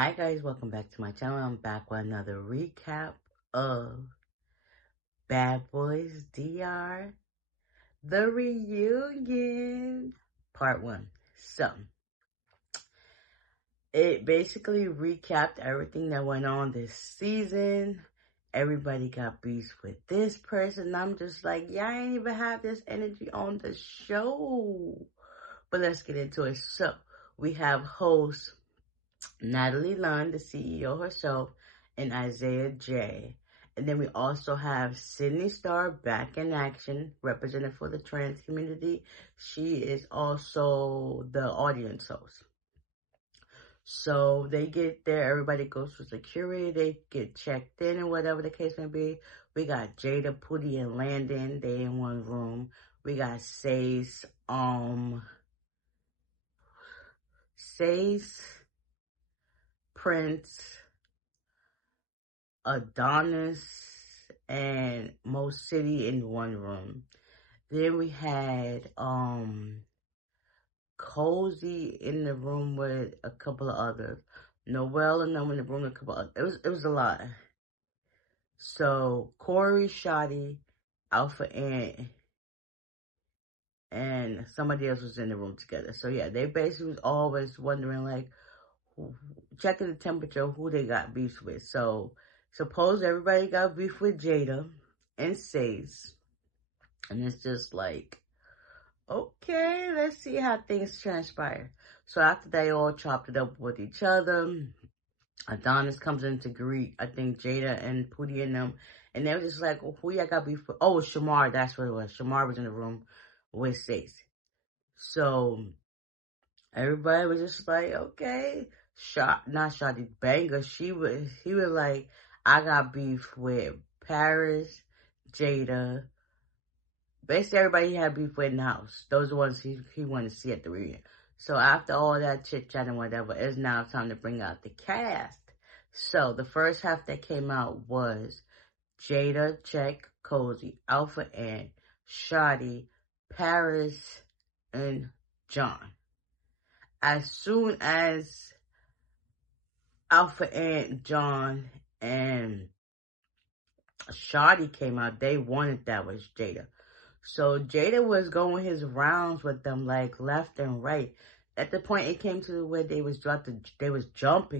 Hi guys, welcome back to my channel. I'm back with another recap of Bad Boys DR, the reunion, part 1. So, it basically recapped everything that went on this season. Everybody got beefs with this person. I'm just like, y'all ain't even have this energy on the show. But let's get into it. So, we have host Natalie Lunn, the CEO herself, and Isaiah J. And then we also have Sydney Starr back in action, representing for the trans community. She is also the audience host. So they get there, everybody goes through security, they get checked in and whatever the case may be. We got Jada, Pootie, and Landon, they in one room. We got Sace, Prince, Adonis, and Mo City in one room. Then we had Cozy in the room with a couple of others. Noel and them in the room with a couple of others. It was a lot. So Corey, Shotty, Alpha Ant, and somebody else was in the room together. So yeah, they basically was always wondering, like, checking the temperature of who they got beefs with. So suppose everybody got beef with Jada and Sace. And it's just like, okay, let's see how things transpire. So after they all chopped it up with each other, Adonis comes in to greet, I think, Jada and Pootie and them. And they were just like, well, who y'all got beef with? Oh, Shamar, that's what it was. Shamar was in the room with Sace. So everybody was just like, okay. Not Shotty, Banger. He was like, I got beef with Paris, Jada. Basically, everybody he had beef with in the house. Those are the ones he wanted to see at the reunion. So after all that chit-chat and whatever, it's now time to bring out the cast. So the first half that came out was Jada, Check, Cozy, Alpha Ant, Shotty, Paris, and John. As soon as Alpha Ant, John, and Shotty came out, they wanted that was Jada. So Jada was going his rounds with them, like, left and right. At the point it came to where they was jumping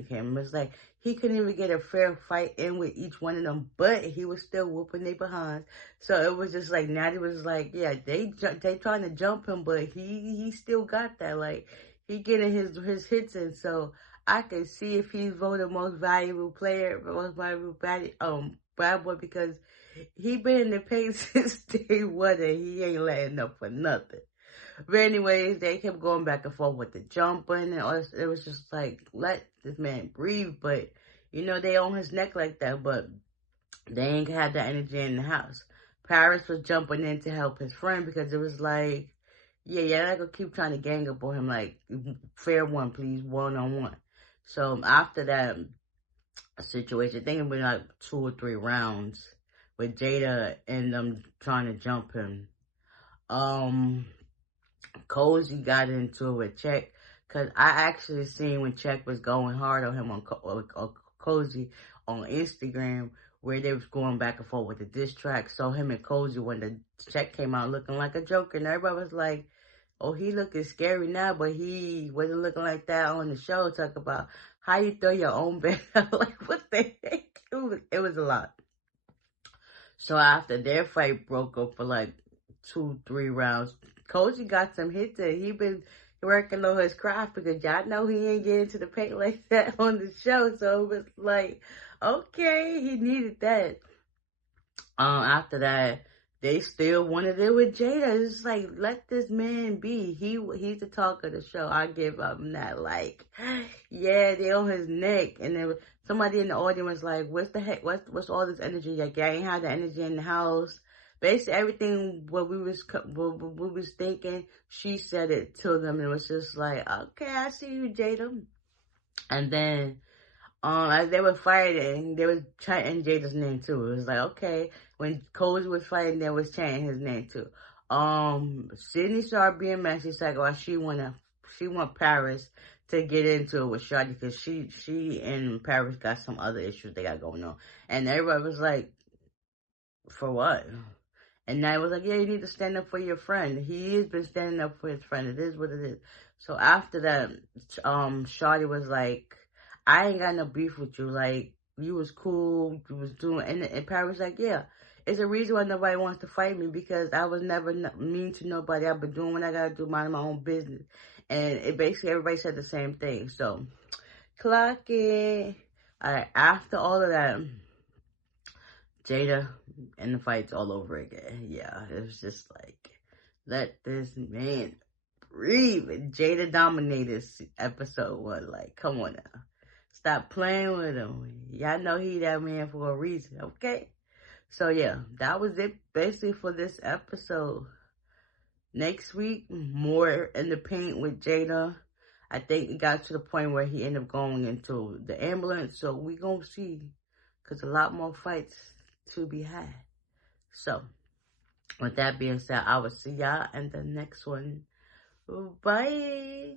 him. It was like he couldn't even get a fair fight in with each one of them, but he was still whooping their behinds. So it was just like Natty was like, yeah, they trying to jump him, but he still got that, like, he getting his hits in. So I could see if he's voted most valuable player, most valuable bad boy, because he been in the paint since day one and he ain't letting up for nothing. But anyways, they kept going back and forth with the jumping and all this. It was just like, let this man breathe. But, you know, they on his neck like that, but they ain't had that energy in the house. Paris was jumping in to help his friend because it was like, yeah, not gonna keep trying to gang up on him. Like, fair one, please, one-on-one. So after that situation, I think it been like 2 or 3 rounds with Jada and them trying to jump him. Cozy got into it with Check, because I actually seen when Check was going hard on him on Cozy on Instagram, where they was going back and forth with the diss track. So him and Cozy, when the Check came out looking like a joker, and everybody was like, oh, he looking scary now, but he wasn't looking like that on the show. Talk about how you throw your own bed out. Like, what the heck? It was a lot. So after their fight broke up for like 2, 3 rounds, Koji got some hits in. He been working on his craft because y'all know he ain't getting to the paint like that on the show. So it was like, okay, he needed that. After that, they still wanted it with Jada. It's like, let this man be. He's the talk of the show. I give him that. Like, yeah, they on his neck. And then somebody in the audience was like, what's the heck? What's all this energy? Like, I ain't had the energy in the house. Basically, everything what we was thinking, she said it to them. And it was just like, okay, I see you, Jada. And then as they were fighting, they was chanting Jada's name too. It was like, okay, when Cozy was fighting, they was chanting his name too. Sydney started being mad. She's like, oh, she want Paris to get into it with Shawty, because she and Paris got some other issues they got going on. And everybody was like, for what? And I was like, yeah, you need to stand up for your friend. He has been standing up for his friend. It is what it is. So after that, Shawty was like, I ain't got no beef with you. Like, you was cool. You was doing, and Paris was like, yeah, it's a reason why nobody wants to fight me, because I was never mean to nobody. I've been doing what I gotta do, minding my own business. And it basically, everybody said the same thing. So, clock it. All right, after all of that, Jada and the fights all over again. Yeah, it was just like, let this man breathe. And Jada dominated episode 1. Like, come on now. Stop playing with him. Y'all know he that man for a reason, okay? So yeah, that was it basically for this episode. Next week, more in the paint with Jada. I think it got to the point where he ended up going into the ambulance. So we gonna see, because a lot more fights to be had. So, with that being said, I will see y'all in the next one. Bye.